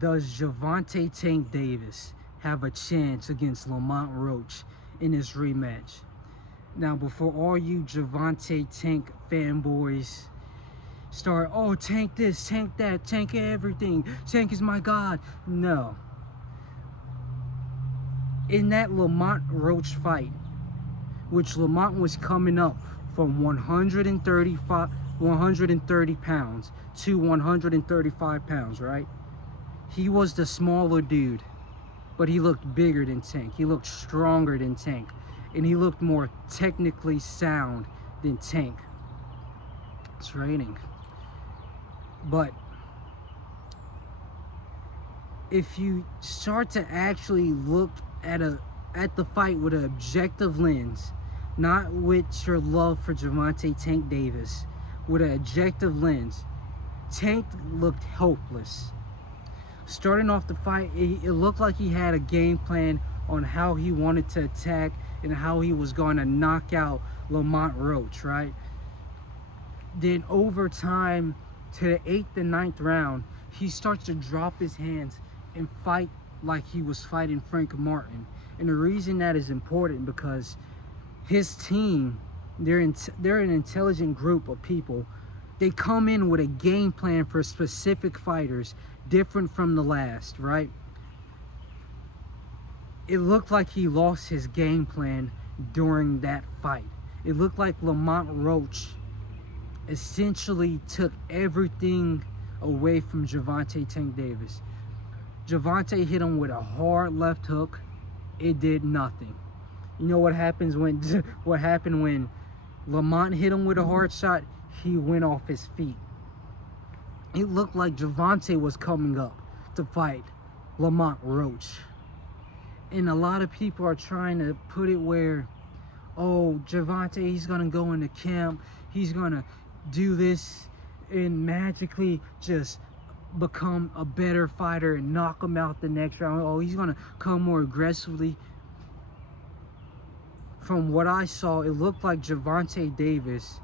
Does Gervonta Tank Davis have a chance against Lamont Roach in this rematch? Now, before all you Gervonta Tank fanboys start, oh, Tank this, Tank that, Tank everything, Tank is my god. No. In that Lamont Roach fight, which Lamont was coming up from 130 pounds to 135 pounds, right? He was the smaller dude, but he looked bigger than Tank. He looked stronger than Tank, and he looked more technically sound than Tank. It's raining. But if you start to actually look at the fight with an objective lens, not with your love for Gervonta Tank Davis, with an objective lens, Tank looked hopeless. Starting off the fight, it looked like he had a game plan on how he wanted to attack and how he was going to knock out Lamont Roach, right? Then over time, to the 8th and 9th round, he starts to drop his hands and fight like he was fighting Frank Martin. And the reason that is important because his team, they're an intelligent group of people. They come in with a game plan for specific fighters, different from the last, right? It looked like he lost his game plan during that fight. It looked like Lamont Roach essentially took everything away from Gervonta Tank Davis. Gervonta hit him with a hard left hook. It did nothing. You know what happened when Lamont hit him with a hard shot? He went off his feet. It looked like Gervonta was coming up to fight Lamont Roach. And a lot of people are trying to put it where, oh, Gervonta, he's going to go into camp, he's going to do this and magically just become a better fighter and knock him out the next round. Oh, he's going to come more aggressively. From what I saw, it looked like Gervonta Davis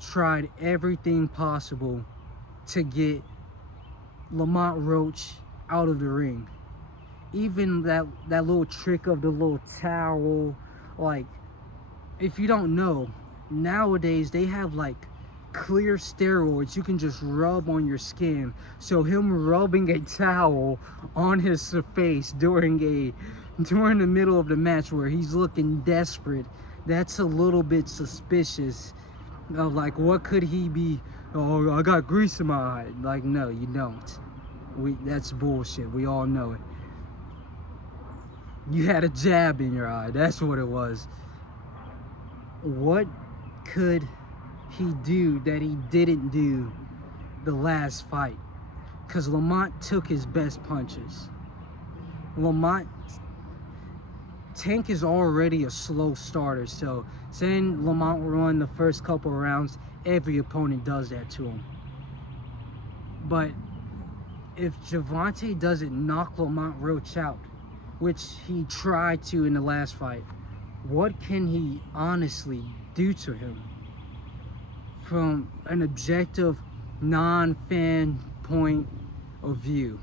tried everything possible to get Lamont Roach out of the ring. Even that little trick of the little towel, like, if you don't know, nowadays they have like clear steroids you can just rub on your skin. So him rubbing a towel on his face during the middle of the match where he's looking desperate, that's a little bit suspicious of like, what could he be? Oh, I got grease in my eye. Like, no, you don't. That's bullshit. We all know it. You had a jab in your eye. That's what it was. What could he do that he didn't do the last fight? Because Lamont took his best punches. Tank is already a slow starter, so saying Lamont won the first couple of rounds, every opponent does that to him. But if Gervonta doesn't knock Lamont Roach out, which he tried to in the last fight, what can he honestly do to him? From an objective, non-fan point of view.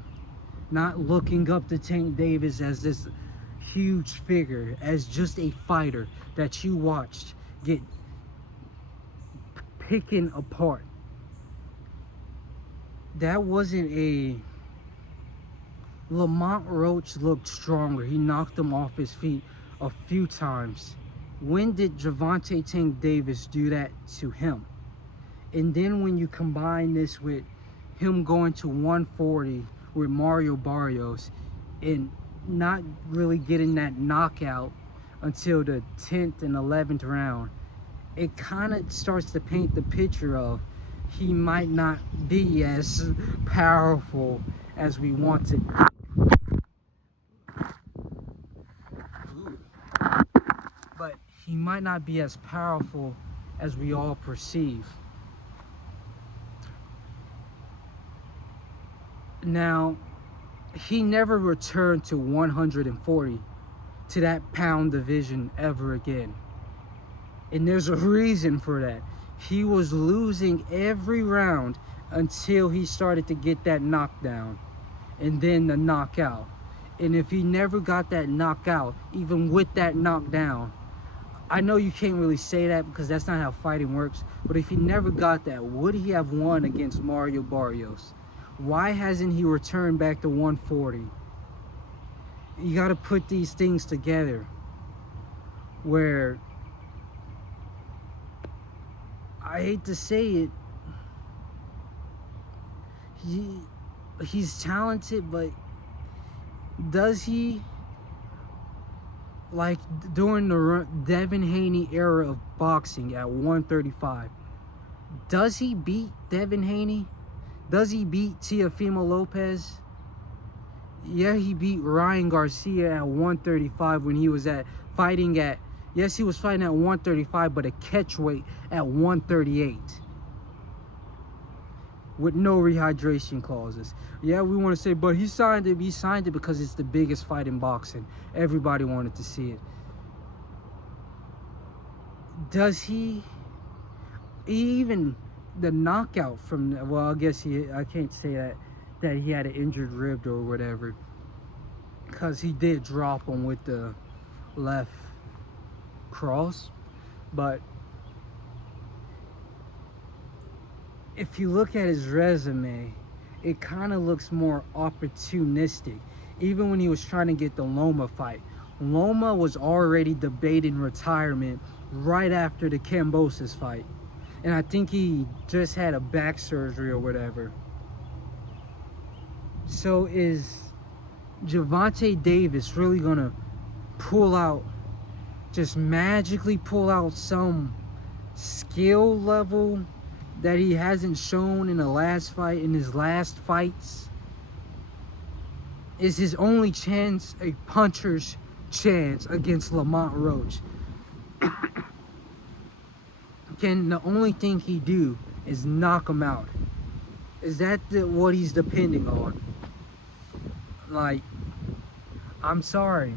Not looking up to Tank Davis as this huge figure, as just a fighter that you watched get picking apart. That wasn't a... Lamont Roach looked stronger. He knocked him off his feet a few times. When did Gervonta Tank Davis do that to him? And then when you combine this with him going to 140 with Mario Barrios and not really getting that knockout until the 10th and 11th round, it kind of starts to paint the picture of he might not be as powerful as we want to. But he might not be as powerful as we all perceive. Now, he never returned to 140, to that pound division ever again. And there's a reason for that. He was losing every round until he started to get that knockdown. and then the knockout. And if he never got that knockout, even with that knockdown, I know you can't really say that because that's not how fighting works, but if he never got that, would he have won against Mario Barrios? Why hasn't he returned back to 140? You got to put these things together where, I hate to say it, he's talented, but does he, like during the Devin Haney era of boxing at 135, does he beat Devin Haney? Does he beat Teofimo Lopez? Yeah, he beat Ryan Garcia at 135 when he was fighting at, yes, he was fighting at 135, but a catch weight at 138 with no rehydration clauses. Yeah, we want to say, but he signed it. He signed it because it's the biggest fight in boxing. Everybody wanted to see it. Does he even the knockout from, well, I guess I can't say that he had an injured rib or whatever, because he did drop him with the left cross. But if you look at his resume, it kind of looks more opportunistic. Even when he was trying to get the Loma fight, Loma was already debating retirement right after the Kambosos fight, and I think he just had a back surgery or whatever. So is Gervonta Davis really gonna just magically pull out some skill level that he hasn't shown in his last fights? Is his only chance a puncher's chance against Lamont Roach? Can the only thing he do is knock him out? Is that what he's depending on? Like, I'm sorry,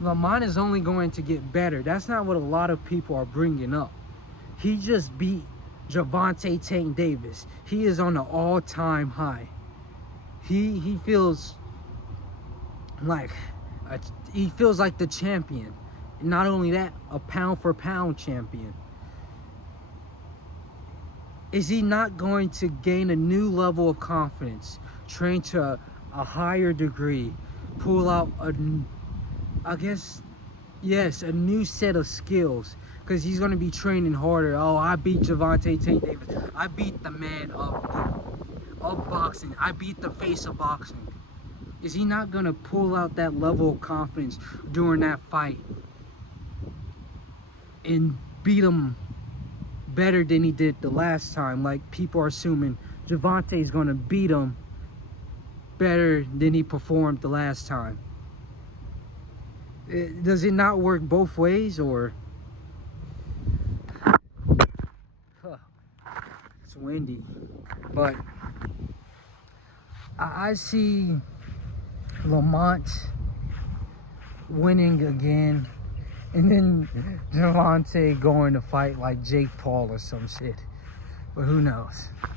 Lamont is only going to get better. That's not what a lot of people are bringing up. He just beat Gervonta Tank Davis. He is on an all-time high. He feels like the champion. Not only that, a pound-for-pound champion. Is he not going to gain a new level of confidence, train to a higher degree, pull out a new set of skills? Because he's going to be training harder. Oh, I beat Gervonta Tank Davis. I beat the man of boxing. I beat the face of boxing. Is he not going to pull out that level of confidence during that fight and beat him better than he did the last time? Like, people are assuming Gervonta is going to beat him better than he performed the last time. Does it not work both ways, or? It's windy, but I see Lamont winning again, and then Gervonta going to fight like Jake Paul or some shit. But who knows?